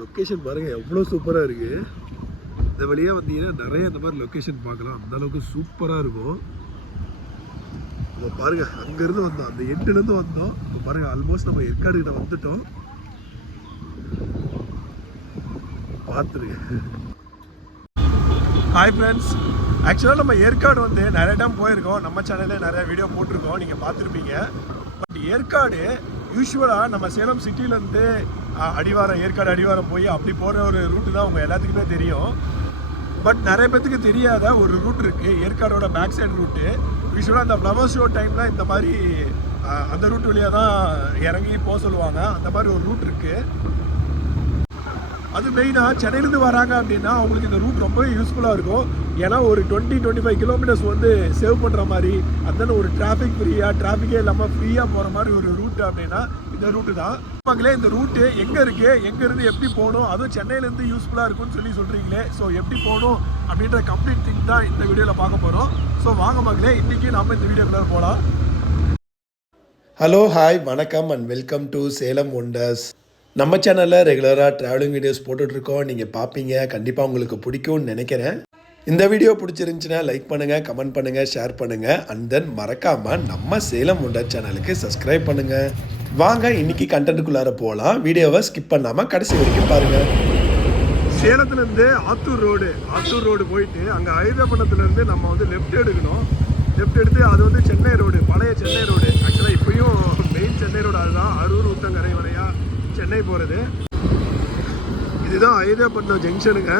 Location பாருங்கள் எவ்வளோ சூப்பராக இருக்குது. இந்த வழியாக வந்தீங்கன்னா நிறைய இந்த மாதிரி லொக்கேஷன் பார்க்கலாம். அந்தளவுக்கு சூப்பராக இருக்கும். நம்ம பாருங்கள் அங்கேருந்து வந்தோம், அந்த எண்டுலேருந்து வந்தோம். இப்போ பாருங்கள் ஆல்மோஸ்ட் நம்ம ஏற்காடு கிட்ட வந்துட்டோம். பார்த்துருங்க. ஹாய் ஃப்ரெண்ட்ஸ், ஆக்சுவலாக நம்ம ஏற்காடு வந்து நிறைய டைம் போயிருக்கோம். நம்ம சேனல்லே நிறைய வீடியோ போட்டிருக்கோம், நீங்கள் பார்த்துருப்பீங்க. பட் ஏற்காடு யூஸ்வலாக நம்ம சேலம் சிட்டிலேருந்து அடிவாரம், ஏற்காடு அடிவாரம் போய் அப்படி போகிற ஒரு ரூட்டு தான் உங்கள் எல்லாத்துக்குமே தெரியும். பட் நிறைய பேத்துக்கு தெரியாத ஒரு ரூட் இருக்குது, ஏற்காடோட பேக் சைடு ரூட்டு. யூஸ்வலாக அந்த ஃப்ளவர் ஷோ டைமில் இந்த மாதிரி அந்த ரூட் வழியாக தான் இறங்கி போக சொல்லுவாங்க. அந்த மாதிரி ஒரு ரூட் இருக்குது. அது மெயினாக சென்னையிலேருந்து வராங்க அப்படின்னா அவங்களுக்கு இந்த ரூட் ரொம்பவே யூஸ்ஃபுல்லாக இருக்கும். ஏன்னா ஒரு 20-25 கிலோமீட்டர்ஸ் வந்து சேவ் பண்ணுற மாதிரி, அந்த ஒரு டிராஃபிக்கே இல்லாமல் ஃப்ரீயாக போகிற மாதிரி ஒரு ரூட் அப்படின்னா இந்த ரூட்டு தான். மக்களே, இந்த ரூட்டு எங்கே இருக்குது, எங்கேருந்து எப்படி போகணும், அதுவும் சென்னையிலேருந்து யூஸ்ஃபுல்லாக இருக்கும்னு சொல்கிறீங்களே. ஸோ எப்படி போகணும் அப்படின்ற கம்ப்ளீட் திங் தான் இந்த வீடியோவில் பார்க்க போகிறோம். ஸோ வாங்க மக்களே, இன்றைக்கி நம்ம இந்த வீடியோக்குள்ளே போகலாம். ஹலோ, ஹாய், வணக்கம் and welcome to Salem wonders. நம்ம சேனலில் ரெகுலராக ட்ராவலிங் வீடியோஸ் போட்டுட்ருக்கோம். நீங்கள் பார்ப்பீங்க, கண்டிப்பாக உங்களுக்கு பிடிக்கும்னு நினைக்கிறேன். இந்த வீடியோ பிடிச்சிருந்துச்சுன்னா லைக் பண்ணுங்கள், கமெண்ட் பண்ணுங்கள், ஷேர் பண்ணுங்கள். அண்ட் தென் மறக்காமல் நம்ம சேலம் ஒண்டர் சேனலுக்கு சப்ஸ்கிரைப் பண்ணுங்கள். வாங்க இன்றைக்கி கண்டென்ட்டுக்குள்ளார போகலாம். வீடியோவை ஸ்கிப் பண்ணாமல் கடைசி வரைக்கும் பாருங்கள். சேலத்துலேருந்து ஆத்தூர் ரோடு போயிட்டு அங்கே ஐதப்பட்டினத்துலேருந்து நம்ம வந்து லெஃப்ட் எடுக்கணும். லெஃப்ட் எடுத்து அது வந்து சென்னை ரோடு, பழைய சென்னை ரோடு. ஆக்சுவலாக இப்போயும் மெயின் சென்னை ரோடு அதுதான், அரூர் ஊத்தங்கரை வரையா சென்னை போகிறது. இதுதான் ஐதப்பட்டினம் ஜங்ஷனுங்க.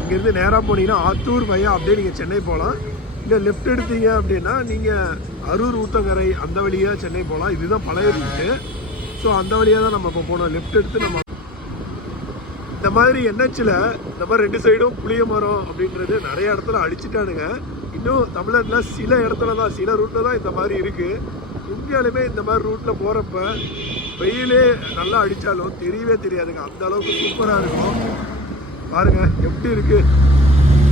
இங்கேருந்து நேராக போனீங்கன்னா ஆத்தூர் வழியா அப்படியே நீங்கள் சென்னை போகலாம். இல்லை லெஃப்ட் எடுத்தீங்க அப்படின்னா நீங்கள் அரூர் ஊத்தங்கரை அந்த வழியாக சென்னை போகலாம். இதுதான் பழைய ரூட்டு. ஸோ அந்த வழியாக தான் நம்ம இப்போ போனோம். லெஃப்ட் எடுத்து நம்ம இந்த மாதிரி என்ஹெச்சில் இந்த மாதிரி 2 சைடும் புளிய மரம் அப்படின்றது நிறைய இடத்துல அடிச்சுட்டானுங்க. இன்னும் தமிழ்நாட்டில் சில இடத்துல தான், சில ரூட்டில் தான் இந்த மாதிரி இருக்குது. உண்மையாலுமே இந்த மாதிரி ரூட்டில் போகிறப்ப வெயிலே நல்லா அடித்தாலும் தெரியவே தெரியாதுங்க. அந்த அளவுக்கு சூப்பராக இருக்கும். பாருங்கள் எப்படி இருக்குது,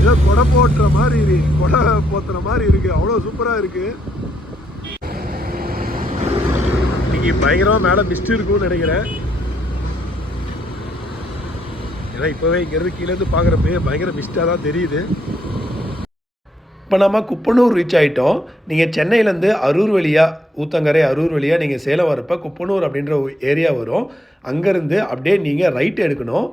ஏதோ கொடை போட்டுற மாதிரி, கொடை போத்துற மாதிரி இருக்குது. அவ்வளோ சூப்பராக இருக்குது. இன்னைக்கு பயங்கரமாக மேலே மிஸ்ட் இருக்கும்னு நினைக்கிறேன். ஏன்னா இப்போவே இங்கேருந்து கீழேருந்து பார்க்குறப்ப பயங்கர மிஸ்டாக தான் தெரியுது. இப்போ நம்ம குப்பனூர் ரீச் ஆகிட்டோம். நீங்கள் சென்னையிலேருந்து அரூர் வழியாக, ஊத்தங்கரை அரூர் வழியாக நீங்கள் சேலம் வரப்போ குப்பனூர் அப்படின்ற ஏரியா வரும். அங்கேருந்து அப்படியே நீங்கள் ரைட் எடுக்கணும்.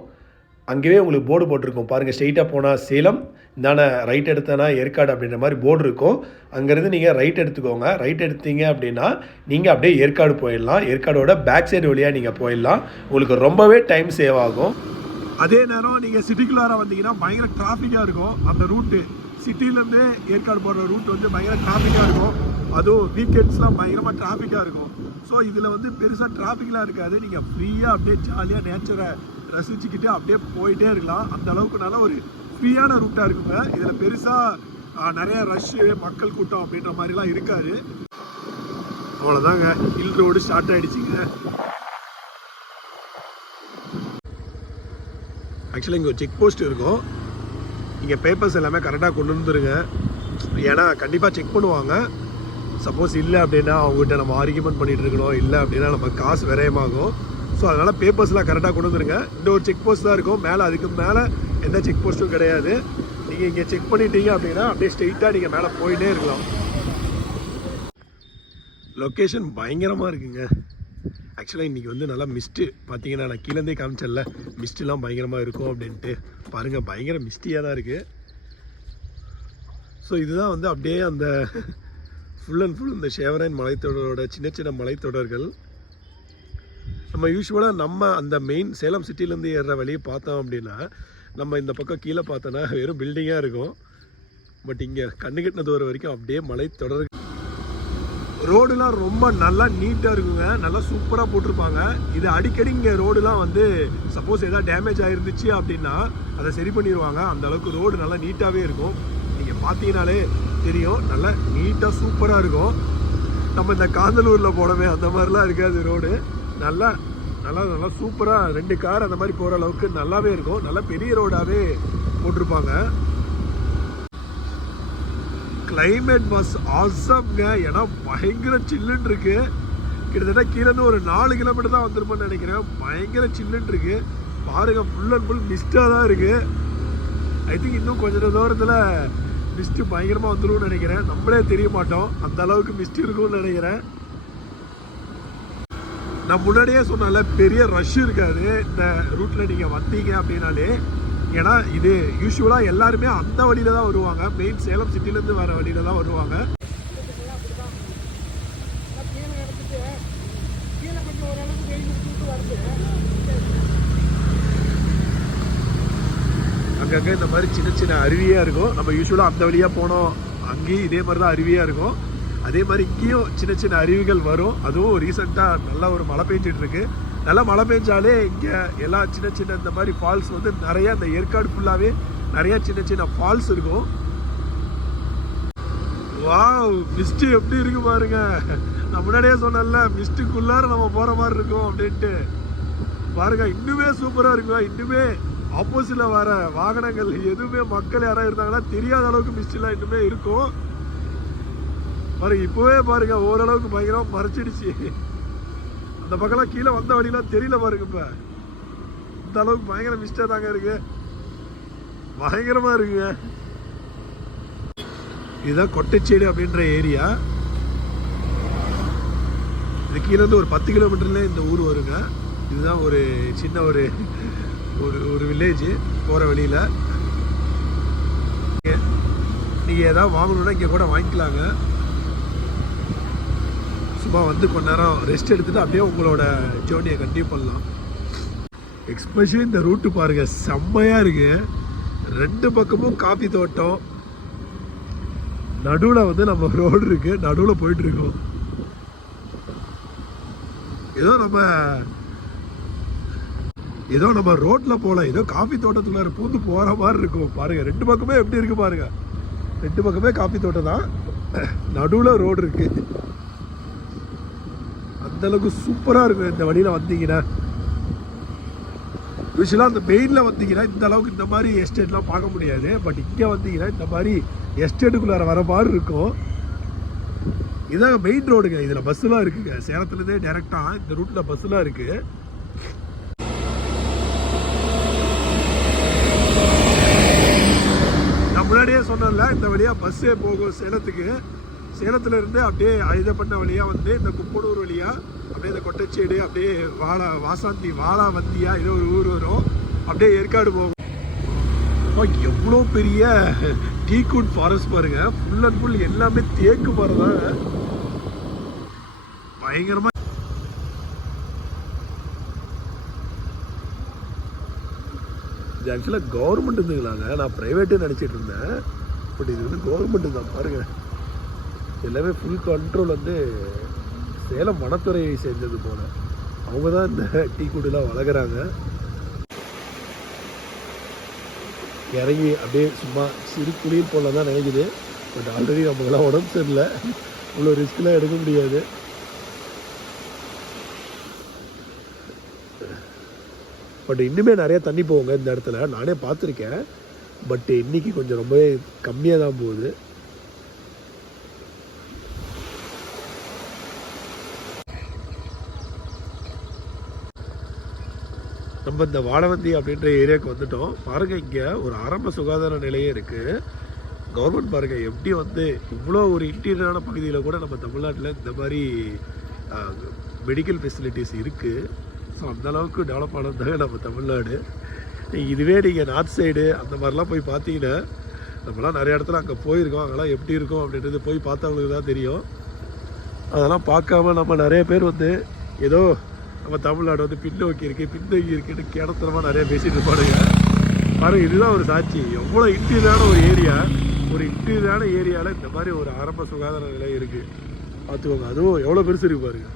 அங்கேயே உங்களுக்கு போர்டு போட்டிருக்கோம் பாருங்கள். ஸ்ட்ரெயிட்டாக போனால் சேலம், இந்தான ரைட் எடுத்தனா ஏற்காடு அப்படின்ற மாதிரி போர்டு இருக்கும். அங்கேருந்து நீங்கள் ரைட் எடுத்துக்கோங்க. ரைட் எடுத்தீங்க அப்படின்னா நீங்கள் அப்படியே ஏற்காடு போயிடலாம். ஏற்காடோட பேக் சைடு வழியாக நீங்கள் போயிடலாம். உங்களுக்கு ரொம்பவே டைம் சேவ் ஆகும். அதே நேரம் நீங்கள் சிட்டிக்குள்ளார வந்தீங்கன்னா பயங்கர டிராஃபிக்காக இருக்கும். அந்த ரூட்டு சிட்டிலேருந்து ஏற்காடு போகிற ரூட் வந்து பயங்கர டிராஃபிக்காக இருக்கும். அதுவும் வீக்கெண்ட்ஸ்லாம் பயங்கரமாக டிராஃபிக்காக இருக்கும். ஸோ இதில் வந்து பெருசாக டிராஃபிக்லாம் இருக்காது. நீங்கள் ஃப்ரீயாக அப்படியே ஜாலியாக நேச்சரை ரசிச்சுக்கிட்டு அப்படியே போயிட்டே இருக்கலாம். அந்த அளவுக்கு நல்ல ஒரு ஃப்ரீயான ரூட்டாக இருக்குங்க. இதில் பெருசாக நிறைய ரஷ்ஷு, மக்கள் கூட்டம் அப்படின்ற மாதிரிலாம் இருக்காது. அவ்வளோதாங்க, ஹில் ரோடு ஸ்டார்ட் ஆகிடுச்சிங்க. ஆக்சுவலாக இங்கே ஒரு செக் போஸ்ட் இருக்கும். இங்கே பேப்பர்ஸ் எல்லாமே கரெக்டாக கொண்டு வந்துருங்க. ஏன்னா கண்டிப்பாக செக் பண்ணுவாங்க. சப்போஸ் இல்லை அப்படின்னா அவங்ககிட்ட நம்ம ஆர்கியூமெண்ட் பண்ணிகிட்டு இருக்கணும். இல்லை அப்படின்னா நம்ம காசு விரயமாகும். ஸோ அதனால் பேப்பர்ஸ்லாம் கரெக்டாக கொண்டு வந்துருங்க. இந்த ஒரு செக் போஸ்ட் தான் இருக்கும். மேலே அதுக்கு மேலே எந்த செக் போஸ்ட்டும் கிடையாது. நீங்கள் இங்கே செக் பண்ணிட்டீங்க அப்படின்னா அப்படியே ஸ்ட்ரெயிட்டாக நீங்கள் மேலே போயிட்டே இருக்கலாம். லொக்கேஷன் பயங்கரமாக இருக்குங்க. ஆக்சுவலாக இன்றைக்கி வந்து நல்லா மிஸ்ட்டு பார்த்தீங்கன்னா, நான் கீழேருந்தே காமிச்சேன்ல மிஸ்ட்டுலாம் பயங்கரமாக இருக்கும் அப்படின்ட்டு. பாருங்கள், பயங்கர மிஸ்டியாக தான் இருக்குது. ஸோ இதுதான் வந்து அப்படியே அந்த ஃபுல் அண்ட் ஃபுல் இந்த ஷேவரன் மலைத்தொடரோட சின்ன சின்ன மலைத்தொடர்கள். நம்ம யூஸ்வலாக நம்ம அந்த மெயின் சேலம் சிட்டிலேருந்து ஏறுற வழியை பார்த்தோம் அப்படின்னா, நம்ம இந்த பக்கம் கீழே பார்த்தோன்னா வெறும் பில்டிங்காக இருக்கும். பட் இங்கே கண்ணு கட்டின தூரம் வரைக்கும் அப்படியே மலைத்தொடர். ரோடுலாம் ரொம்ப நல்லா நீட்டாக இருக்குங்க. நல்லா சூப்பராக போட்டிருப்பாங்க. இது அடிக்கடி இங்கே ரோடுலாம் வந்து சப்போஸ் எதாவது டேமேஜ் ஆகிருந்துச்சு அப்படின்னா அதை சரி பண்ணிடுவாங்க. அந்த அளவுக்கு ரோடு நல்லா நீட்டாகவே இருக்கும். நீங்கள் பார்த்தீங்கனாலே தெரியும், நல்லா நீட்டாக சூப்பராக இருக்கும். நம்ம இந்த காந்தலூரில் போனவே அந்த மாதிரிலாம் இருக்காது ரோடு. நல்லா நல்லா நல்லா சூப்பராக 2 கார் அந்த மாதிரி போகிற அளவுக்கு நல்லாவே இருக்கும். நல்லா பெரிய ரோடாகவே போட்டிருப்பாங்க. கிளைமேட் வாஸ் ஆசம்ங்க. ஏன்னா பயங்கர சில்லுன்னு இருக்குது. கிட்டத்தட்ட கீழேருந்து ஒரு 4 கிலோமீட்டர் தான் வந்துருப்போன்னு நினைக்கிறேன். பயங்கர சில்லுன்னு இருக்குது. பாருங்க, ஃபுல் அண்ட் ஃபுல் மிஸ்டாக தான் இருக்கு. ஐ திங்க் இன்னும் கொஞ்சம் தூரத்தில் மிஸ்ட் பயங்கரமாக வந்துடும் நினைக்கிறேன். நம்மளே தெரிய மாட்டோம், அந்த அளவுக்கு மிஸ்ட் இருக்கும்னு நினைக்கிறேன். நான் முன்னாடியே சொன்னால பெரிய ரஷ் இருக்காது இந்த ரூட்ல நீங்க வந்தீங்க அப்படின்னாலே. ஏன்னா இது யூஸ்வலா எல்லாருமே அந்த வழியில தான் வருவாங்க, மெயின் சேலம் சிட்டிலேருந்து வர வழியில தான் வருவாங்க. அங்கங்கே இந்த மாதிரி சின்ன சின்ன அருவியாக இருக்கும். நம்ம யூஸ்வலாக அந்த வழியாக போனோம், அங்கேயும் இதே மாதிரி தான் அருவியாக இருக்கும். அதே மாதிரி இங்கேயும் சின்ன சின்ன அருவிகள் வரும். அதுவும் ரீசெண்டாக நல்லா ஒரு மழை பெஞ்சிட்டு இருக்கு. நல்லா மழை பெஞ்சாலே இங்கே எல்லா சின்ன சின்ன இந்த மாதிரி ஃபால்ஸ் வந்து நிறையா, இந்த ஏற்காடு ஃபுல்லாகவே நிறையா சின்ன சின்ன ஃபால்ஸ் இருக்கும். வாவ், மிஸ்ட்டு எப்படி இருக்கு பாருங்க. நான் முன்னாடியே சொன்னேன்ல, மிஸ்ட்டுக்குள்ளார நம்ம போகிற மாதிரி இருக்கும் அப்படின்ட்டு. பாருங்க, இன்னுமே சூப்பராக இருக்குங்க. இன்னுமே ஆப்போசிட்டில் வர வாகனங்கள் எதுவுமே மக்கள் யாராவது இருந்தாங்கன்னா தெரியாத அளவுக்கு மிஸ்டெல்லாம் இன்னுமே இருக்கும் பாருங்க. இப்போவே பாருங்க ஓரளவுக்கு பயங்கரமாக மறைச்சிடுச்சு. அந்த பக்கம்லாம் கீழே வந்த வழியெல்லாம் தெரியல பாருங்க. இப்போ இந்த அளவுக்கு பயங்கர மிஸ்டாக தாங்க இருக்கு, பயங்கரமாக இருக்குங்க. இதுதான் கொட்டைச்சேடு அப்படின்ற ஏரியா. இது கீழே இருந்து ஒரு 10 கிலோமீட்டர்ல இந்த ஊர் வருங்க. இதுதான் ஒரு சின்ன ஒரு ஒரு வில்லேஜ் போகிற வழியில். நீங்கள் ஏதாவது வாங்கணுன்னா இங்கே கூட வாங்கிக்கலாங்க. சும்மா வந்து கொஞ்ச நேரம் ரெஸ்ட் எடுத்துகிட்டு அப்படியே உங்களோட ஜேர்னியை கண்டினியூ பண்ணலாம். எக்ஸ்பெஷலி இந்த ரூட்டு பாருங்கள், செம்மையாக இருக்குது. 2 பக்கமும் காஃபி தோட்டம், நடுவில் வந்து நம்ம ரோடு இருக்குது, நடுவில் போயிட்டுருக்கோம். ஏதோ நம்ம ரோட்டில் போகல, ஏதோ காஃபி தோட்டத்துக்குள்ளார பூந்து போகிற மாதிரி இருக்கும். பாருங்கள் 2 பக்கமே எப்படி இருக்குது பாருங்கள். 2 பக்கமே காஃபி தோட்டம் தான், நடுவில் ரோடு இருக்குது. அந்தளவுக்கு சூப்பராக இருக்கும் இந்த வழியில் வந்தீங்கன்னா. யூஸ்வலாக அந்த மெயினில் வந்தீங்கன்னா இந்த அளவுக்கு இந்த மாதிரி எஸ்டேட்லாம் பார்க்க முடியாது. பட் இங்கே வந்தீங்கன்னா இந்த மாதிரி எஸ்டேட்டுக்குள்ளார வர மாதிரி இருக்கும். இதாங்க மெயின் ரோடுங்க. இதில் பஸ்ஸுலாம் இருக்குங்க. சேலத்துலேருந்தே டேரெக்டாக இந்த ரூட்டில் பஸ்ஸுலாம் இருக்குது. நான் முன்னாடியே சொன்னேன்ல, இந்த வழியாக பஸ்ஸே போகும் சேலத்துக்கு. சேலத்துலேருந்து அப்படியே ஐதப்பண்ண வழியாக வந்து இந்த குப்பனூர் வழியாக அப்படியே இந்த கொட்டைச்சேடு, அப்படியே வாலாவந்தியா ஏதோ ஒரு ஊர் வரும், அப்படியே ஏற்காடு போகும். எவ்வளோ பெரிய டீக்குட் ஃபாரஸ்ட் பாருங்க. ஃபுல் அண்ட் ஃபுல் எல்லாமே தேக்கு மரம் தான், பயங்கரமாக. இது ஆக்சுவலாக கவர்மெண்ட் இருந்துங்களாங்க, நான் ப்ரைவேட்டு நினச்சிட்டு இருந்தேன். பட் இது வந்து கவர்மெண்ட்டு தான் பாருங்க. எல்லாமே ஃபுல் கண்ட்ரோல் வந்து சேலம் வனத்துறையை சேர்ந்தது போல். அவங்க தான் இந்த டீ குடிலாம் வளர்க்குறாங்க. இறங்கி அப்படியே சும்மா சிறு குளியல் போல தான் நினைக்குது. பட் ஆல்ரெடி நமக்குலாம் உடம்பு சரியில்லை, இவ்வளோ ரிஸ்க்லாம் எடுக்க முடியாது. பட் இன்னுமே நிறையா தண்ணி போகுங்க இந்த இடத்துல, நானே பார்த்துருக்கேன். பட் இன்னைக்கு கொஞ்சம் ரொம்பவே கம்மியாக தான் போகுது. நம்ம இந்த வாழவந்தி அப்படின்ற ஏரியாவுக்கு வந்துட்டோம். பாருங்கள், இங்கே ஒரு ஆரம்ப சுகாதார நிலையம் இருக்குது. கவர்மெண்ட் பாருங்கள் எப்படி வந்து இவ்வளோ ஒரு இன்டீரியரான பகுதியில் கூட நம்ம தமிழ்நாட்டில் இந்த மாதிரி மெடிக்கல் ஃபெசிலிட்டிஸ் இருக்குது. ஸோ அந்தளவுக்கு டெவலப் ஆனதுதாங்க நம்ம தமிழ்நாடு. இதுவே நீங்கள் நார்த் சைடு அந்த மாதிரிலாம் போய் பார்த்தீங்கன்னா, நம்மளாம் நிறைய இடத்துல அங்கே போயிருக்கோம், அங்கெல்லாம் எப்படி இருக்கும் அப்படின்றது போய் பார்த்தவங்களுக்கு தான் தெரியும். அதெல்லாம் பார்க்காம நம்ம நிறைய பேர் வந்து ஏதோ நம்ம தமிழ்நாடு வந்து பின்னோக்கி இருக்குன்னு கிணத்துலமாக நிறைய பேசிகிட்டு இருப்பானுங்க. பாருங்கள், இதுதான் ஒரு சாட்சி. எவ்வளோ இன்டீரியரான ஒரு ஏரியா, ஒரு இன்டீரியரான ஏரியாவில் இந்த மாதிரி ஒரு ஆரம்ப சுகாதார நிலையம் இருக்குது. பார்த்துக்கோங்க, அதுவும் எவ்வளோ பெருசு இருக்கு பாருங்கள்.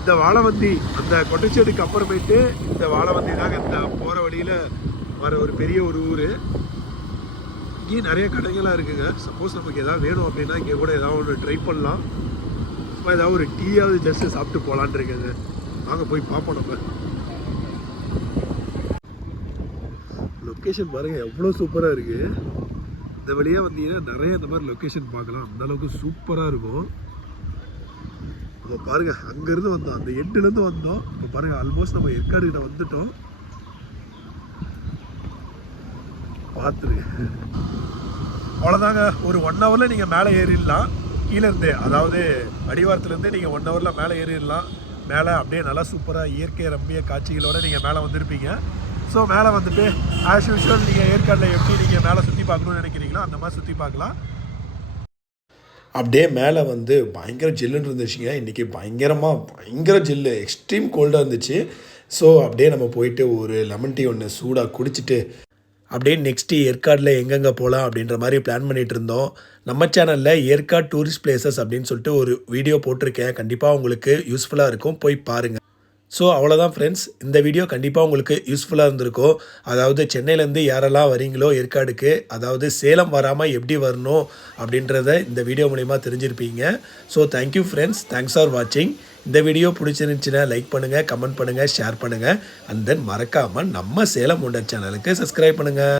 இந்த வாழவந்தி அந்த கொட்டைச்சேடுக்கு அப்புறமேட்டு இந்த வாழவந்தி தாங்க இந்த போகிற வழியில் வர ஒரு பெரிய ஒரு ஊர். இங்கேயும் நிறைய கடைகள்லாம் இருக்குங்க. சப்போஸ் நமக்கு எதாவது வேணும் அப்படின்னா இங்கே கூட ஏதாவது ஒன்று ட்ரை பண்ணலாம். ஏதாவது ஒரு டீயாவது ஜஸ்ட்டு சாப்பிட்டு போகலான் இருக்கேங்க. வாங்க போய் பார்ப்போம். நம்ம லொக்கேஷன் பாருங்கள் எவ்வளோ சூப்பராக இருக்குது. இந்த வழியாக வந்தீங்கன்னா நிறைய இந்த மாதிரி லொக்கேஷன் பார்க்கலாம். அந்தளவுக்கு சூப்பராக இருக்கும். இப்போ பாருங்க அங்கேருந்து வந்தோம், அந்த எண்டுலேருந்து வந்தோம். இப்போ பாருங்க ஆல்மோஸ்ட் நம்ம ஏற்காடு கிட்ட வந்துட்டோம். பார்த்துருங்க, அவ்வளோதாங்க. ஒரு 1 ஹவரில் நீங்கள் மேலே ஏறிடலாம் கீழேருந்தே, அதாவது அடிவாரத்துலேருந்தே நீங்கள் 1 ஹவரில் மேலே ஏறிடலாம். மேலே அப்படியே நல்லா சூப்பராக இயற்கை ரம்மிய காட்சிகளோடு நீங்கள் மேலே வந்திருப்பீங்க. ஸோ மேலே வந்துட்டு ஆஸ் யூஷுவல் நீங்கள் ஏற்காடில் எப்படி நீங்கள் மேலே சுற்றி பார்க்கணுன்னு நினைக்கிறீங்களோ அந்த மாதிரி சுற்றி பார்க்கலாம். அப்படியே மேலே வந்து பயங்கர ஜில்லுன்னு இருந்துச்சுங்க. இன்றைக்கி பயங்கர ஜில்லு, எக்ஸ்ட்ரீம் கோல்டாக இருந்துச்சு. ஸோ அப்படியே நம்ம போயிட்டு ஒரு லெமன் டீ ஒன்று சூடாக குடிச்சிட்டு அப்படியே நெக்ஸ்ட்டு ஏற்காடில் எங்கெங்கே போகலாம் அப்படின்ற மாதிரி பிளான் பண்ணிகிட்டு இருந்தோம். நம்ம சேனலில் ஏற்காடு டூரிஸ்ட் பிளேசஸ் அப்படின்னு சொல்லிட்டு ஒரு வீடியோ போட்டிருக்கேன். கண்டிப்பாக உங்களுக்கு யூஸ்ஃபுல்லாக இருக்கும், போய் பாருங்கள். ஸோ அவ்வளோதான் ஃப்ரெண்ட்ஸ், இந்த வீடியோ கண்டிப்பாக உங்களுக்கு யூஸ்ஃபுல்லாக இருந்திருக்கும். அதாவது சென்னையிலேருந்து யாரெல்லாம் வரீங்களோ ஏற்காடுக்கு, அதாவது சேலம் வராமல் எப்படி வரணும் அப்படின்றத இந்த வீடியோ மூலிமா தெரிஞ்சிருப்பீங்க. So thank you friends, thanks for வாட்சிங். இந்த வீடியோ பிடிச்சிருந்துச்சுன்னா லைக் பண்ணுங்கள், கமெண்ட் பண்ணுங்கள், ஷேர் பண்ணுங்கள். அண்ட் தென் மறக்காமல் நம்ம சேலம் ஒண்டர் சேனலுக்கு சப்ஸ்கிரைப் பண்ணுங்கள்.